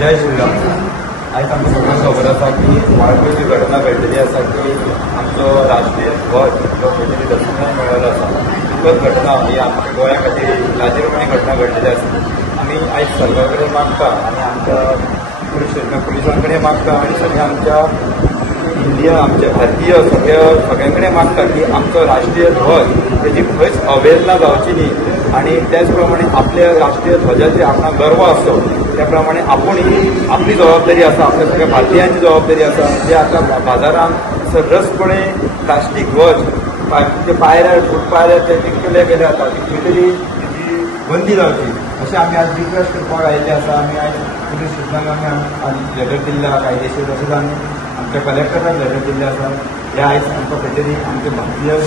जय श्रीराम। आज आमकां सगळ्यांक खबर आसा की वाळपयची घटना घडलेली आसा की आमचो राष्ट्रीय ध्वज जो खंय तरी दक्षिणान मेळिल्लो आसा, दुखद घटना ही आमच्या गोंया खातीर लाजीरवाणी घटना घडलेली आसा। आमी आयज सरकारा कडेन मागता आनी आमच्या पुलिसां कडेन मागता आनी सगळ्या आमच्या इंडिया आमच्या भारतीय सगळ्यां कडेन मागता की आमचो राष्ट्रीय ध्वज तेजी खंयच अवहेलना जावची न्ही आणि त्याच प्रमाणे आपल्या राष्ट्रीय ध्वजाचेर आपणाक गर्व आसो त्या प्रमाणे आपूण ही आपली जबाबदारी आसा, आपल्या सगळ्या भारतीयांची जबाबदारी आसा जे आता बाजारांत सर्रसपणे प्लास्टीक ध्वज पायऱ्यार फूट पायऱ्यार ते केले गेले आसा खंय तरी तेजी बंदी जावची अशें आमी आज रिक्वेस्ट करपाक आयिल्ले आसा। आमी आयज पुलीस स्टेशनाक आमी लेटर दिल्ला कायदेशीर तशेंच आमी आमच्या कलेक्टराक लेटर दिल्ले आसा। हे आयज आमकां खंय तरी आमच्या भारतीय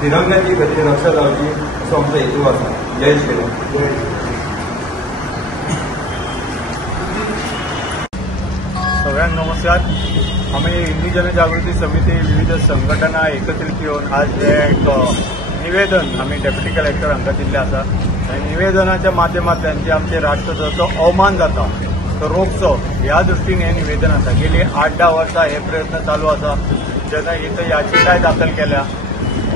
तिरंग्याची खंय तरी रक्षा जावची असो आमचो हेतू आसा। जय श्रीराम। जय श्रीराम। सगळ्यांक नमस्कार। आम्ही हिंदू जनजागृती समिती विविध संघटना एकत्रित येऊन आज एक निवेदन आम्ही डेप्युटी कलेक्टर हांकां दिल्लें आसा। निवेदनाच्या माध्यमांतल्यान जे आमचे राष्ट्रध्वजाचो अवमान जाता तो रोखचो ह्या दृश्टीन हे निवेदन आसा। गेली 8-10 वर्सां हे प्रयत्न चालू आसा। जनहित याचिकाय दाखल केल्या,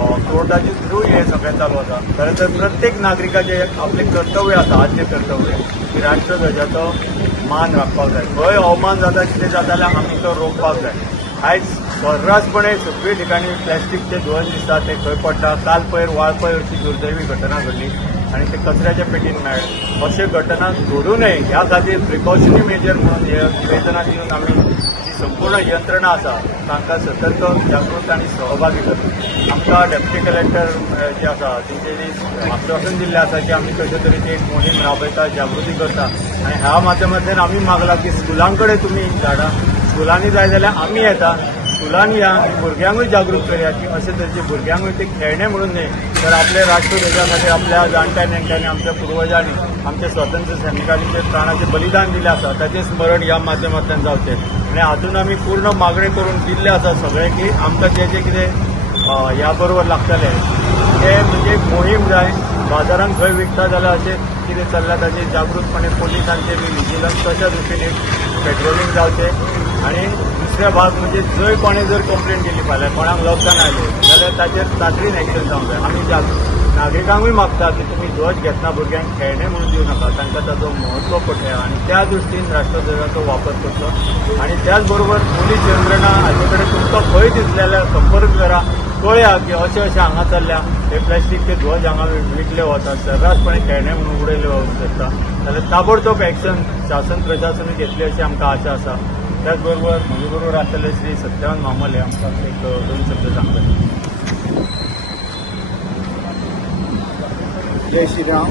कोर्टाचे थ्रू हे सगळें चालू आसा। खरें तर प्रत्येक नागरिकाचे आपले कर्तव्य आसा, आदले कर्तव्य की राष्ट्रध्वजाचो मान राखपाक जाय। खंय अवमान जाता कितें जाता जाल्यार आमी तो रोखपाक जाय। आयज सर्रासपणे सगळ्या ठिकाणी प्लॅस्टिकचे ध्वज दिसतात ते खंय पडटा। काल पयर वाळपय अशी दुर्दैवी घटना घडली आणि ते कचऱ्याच्या पेटीन मेळ्ळे। अशे घटना घडू नये ह्या खातीर प्रिकॉशनरी मेजर म्हणून हे निवेदनां दिवन आमी जी संपूर्ण यंत्रणा आसा तांकां सतर्क जागृत आनी सहभागी करता। आमकां डेप्युटी कलेक्टर जे आसा तेंचे जी आश्वासन दिल्लें आसा की आमी कशे तरेची एक मोहीम राबयता, जागृती करता आनी ह्या माध्यमांतल्यान आमी मागला की स्कुलां कडेन तुमी झाडां स्कुलांनी जाय जाल्यार आमी येता, स्कुलांनी या भुरग्यांकूय जागृत करया की अशे तरेचे भुरग्यांकूय ते खेळणे म्हणून न्हय तर आपल्या राष्ट्रध्वजा खातीर आपल्या जाणट्या नेणट्यांनी आमच्या पुर्वजांनी आमच्या स्वातंत्र्य सैनिकांनी जे प्राणाचें बलिदान दिलें आसा ताचें स्मरण ह्या माध्यमांतल्यान जावचें। आनी हातून आमी पूर्ण मागणी करून दिल्ले आसा सगळे की आमकां जे जे कितें ह्या बरोबर लागतलें ते म्हणजे मोहीम जाय। बाजारांत खंय विकता जाल्यार अशें कितें चल्लां ताचेर जागृतपणे पोलिसांचे बी विजिलन्स तशा दृश्टीन पेट्रोलिंग जावचें। आनी दुसरे भाग म्हणजे जंय कोणें जर कंप्लेंट केली फाल्यां कोणाक लॉकडावन आयलें जाल्यार ताचेर तातडीन एक्शन जावंक जाय। आमी नागरिकांकूय मागता की तुमी ध्वज घेतना भुरग्यांक खेळणे म्हणून दिवं नाका, तांकां ताचो म्हत्व पटया आनी त्या दृश्टीन राष्ट्रध्वजाचो वापर करचो। आनी त्याच बरोबर पोलीस यंत्रणा हाचे कडेन तुमकां खंय दिसलें जाल्यार संपर्क करा, कळया की अशें अशें हांगा चल्ल्या हे प्लॅस्टीकचे ध्वज हांगा विकले वतात, सर्रासपणे खेळणे म्हणून उडयले वता जाल्यार ताबडतोब एक्शन शासन प्रशासन घेतली अशी आमकां आशा आसा। त्याच बरोबर म्हजे बरोबर आसलेले श्री सत्यवान मामले आमकां एक 2 शब्द सांगतले। जय श्रीराम।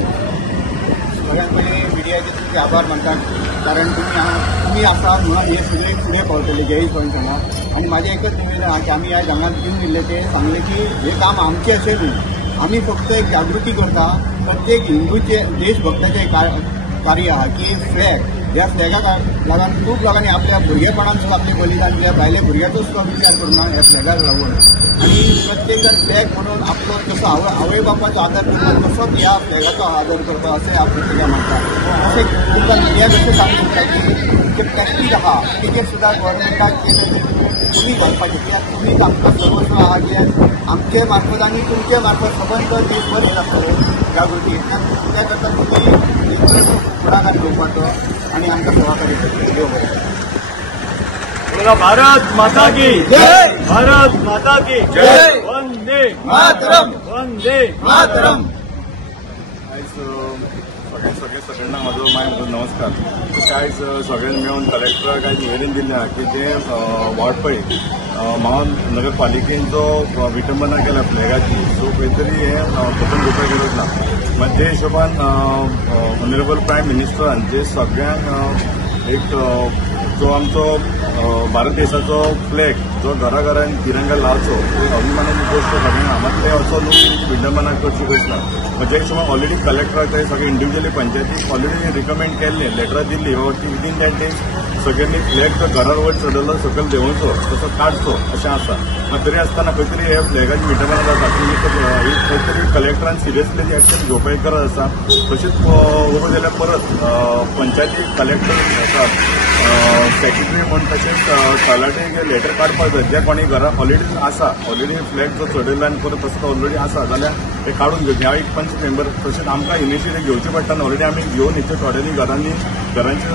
सगळ्यांत पयलीं मिडियाचे तुमचे आभार मानतात कारण तुम्ही आसा म्हणून हे सगळे फुडें पावतले जय पंचांगा। आनी म्हाजें एकच निवेदन आसा की आमी आयज हांगा घेवन येयल्ले ते सांगले की हे काम आमचें अशें न्ही, आमी फक्त एक जागृती करता। प्रत्येक हिंदूचे देशभक्ताचें कार्य आहा की फ्लॅग ह्या फ्लॅगाक लागून खूब लोकांनी आपल्या भुरगेपणान सुद्दां आपले बलिदान दिल्या, भायल्या भुरग्याचो सुद्दां विचार करना ह्या फ्लॅगाक लागून। आनी प्रत्येक जण फ्लॅग म्हणून आपलो जसो आवय बापाचो आदर करता तसोच ह्या फ्लॅगाचो आदर करता अशें हांव प्रत्येकाक म्हणटा। अशें तुमकां मिडियाक अशें सांगूंक शकता की जे प्लॅस्टीक आहा तेजेर सुद्दां गव्हर्मेंटाक तुमी घालपाचें कित्याक तुमीच आमकां सर्वस्व आहा जे आमचे मार्फत आनी तुमचे मार्फत सबंद देशभर येत आसतले जागृती। त्या करता तुमी फुडाकार घेवपाचो आनी आमकां सहकार्य करचें। देव बरें। भारत माता की जय, भारत माता की जय, वंदे मातरम, वंदे मातरम। सगळे संघटना म्हाजो नमस्कार। आयज सगळ्यांनी मेळून कलेक्टराक आयज निवेदन दिल्लें आहा की जे वाळपय महानगरपालिकेन जो विटंबना केल्या फ्लॅगाची सो खंय तरी हे पतन घेवपाक गरज ना। म्हणजे ते हिशोबान ऑनरेबल प्रायम मिनिस्टरान जे सगळ्यांक एक जो आमचो भारत देशाचो फ्लॅग जो घराघरांनी तिरंगा लावचो अभिमानाची गोष्ट सगळ्यांना मात्र असो लोक विडंबना करची गोष्ट ना। म्हणजे हिशोबान ऑलरेडी कलेक्टराक ते सगळे इंडिव्हिज्युअली पंचायतीक ऑलरेडी रिकमेंड केल्लें, लेटरां दिल्ली की विदीन दॅट डेज सगळ्यांनी फ्लॅग जो घरार वयर चडयलो सकयल देंवचो तसो काडचो अशें आसा। मात तरी आसतना खंय तरी हे फ्लॅगाची विटंबना जाता ती खंय तरी कलेक्टरान सिरियसली ती एक्शन घेवपाची गरज आसा. तशेंच उबो जाल्यार परत पंचायती कलेक्टर सेक्रेटरी म्हण तशेंच तलाटेक लेटर काडपाक जाय. जे कोणी घरा ऑलरेडी फ्लॅट जो चडयला आनी परत तसो ऑलरेडी आसा जाल्यार ते काडून घेवचे. हांव एक पंच मेंबर तशेंच आमकां इनिशिएटीव घेवचे पडटा. ऑलरेडी आमी घेवन येचे थोड्यांनी घरांनी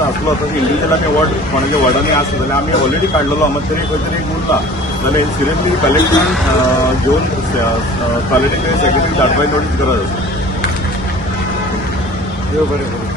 आसलो तशें इंडिविज्युअल आमी वॉर्ड कोणाच्या वॉर्डांनी आसलो जाल्यार आमी ऑलरेडी काडलेलो. मात तरी खंय तरी उरला जाल्यार सिरियसली कलेक्टरान घेवन तलाटेक सेक्रेटरी धाडपाची नोटीस गरज आसा. देव बरें करूं.